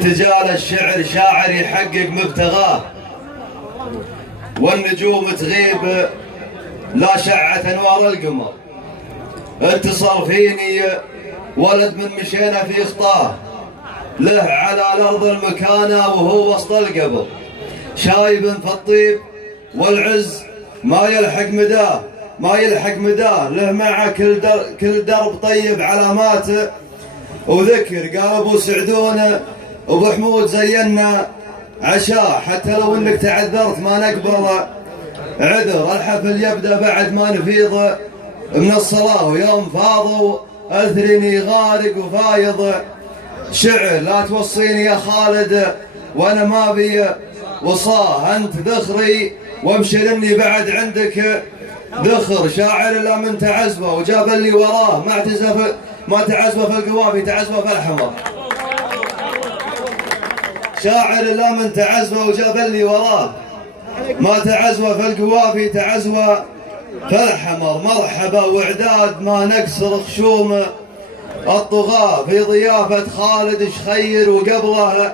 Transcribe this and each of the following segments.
يتجالى الشعر شاعر يحقق مبتغاه، والنجوم تغيب لا شعت انوار القمر. اتصل فيني ولد من مشينا في خطاه، له على الارض المكانه وهو وسط القبر. شايب في الطيب والعز ما يلحق مداه، ما يلحق مداه، له مع كل درب طيب علاماته وذكر. قال ابو سعدون ابو حمود زينا عشاء، حتى لو انك تعذرت ما نقبل عذر. الحفل يبدا بعد ما نفيض من الصلاه، ويوم فاضوا اثرني غارق وفايض. شعر لا توصيني يا خالد وانا ما بي وصاه، انت ذخري وابشر اني بعد عندك ذخر. شاعر لا من تعزبه وجاب اللي وراه، ما تعزبه في القوافي تعزبه في الحمر. شاعر لا من تعزبه وجاب اللي وراه، ما تعزوه في القوافي تعزوه في الحمر. مرحبا واعداد ما نكسر خشوم الطغاة في ضيافة خالد شخير وقبله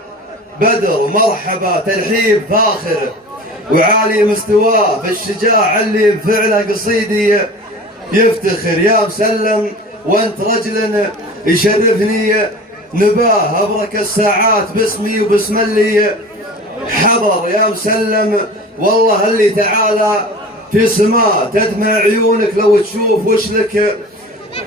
بدر. مرحبا ترحيب فاخر وعالي مستواه، في الشجاع اللي بفعله قصيدي يفتخر. يا مسلم وانت رجل يشرفني نباه، ابرك الساعات باسمي وباسم اللي حضر. يا مسلم والله اللي تعالى في سماه، تدمع عيونك لو تشوف وش لك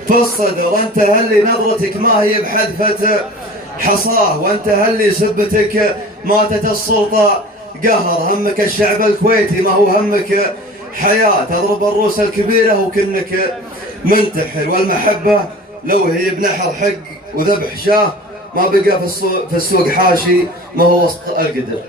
في الصدر. انت هلي نظرتك ما هي بحذفة حصاه، وانت هلي سبتك ماتت السلطة قهر. همك الشعب الكويتي ما هو همك حياة، تضرب الروس الكبيرة وكنك منتحر. والمحبة لو هي بنحر حق وذبح شاه، ما بقى في السوق حاشي ما هو وسط القدر.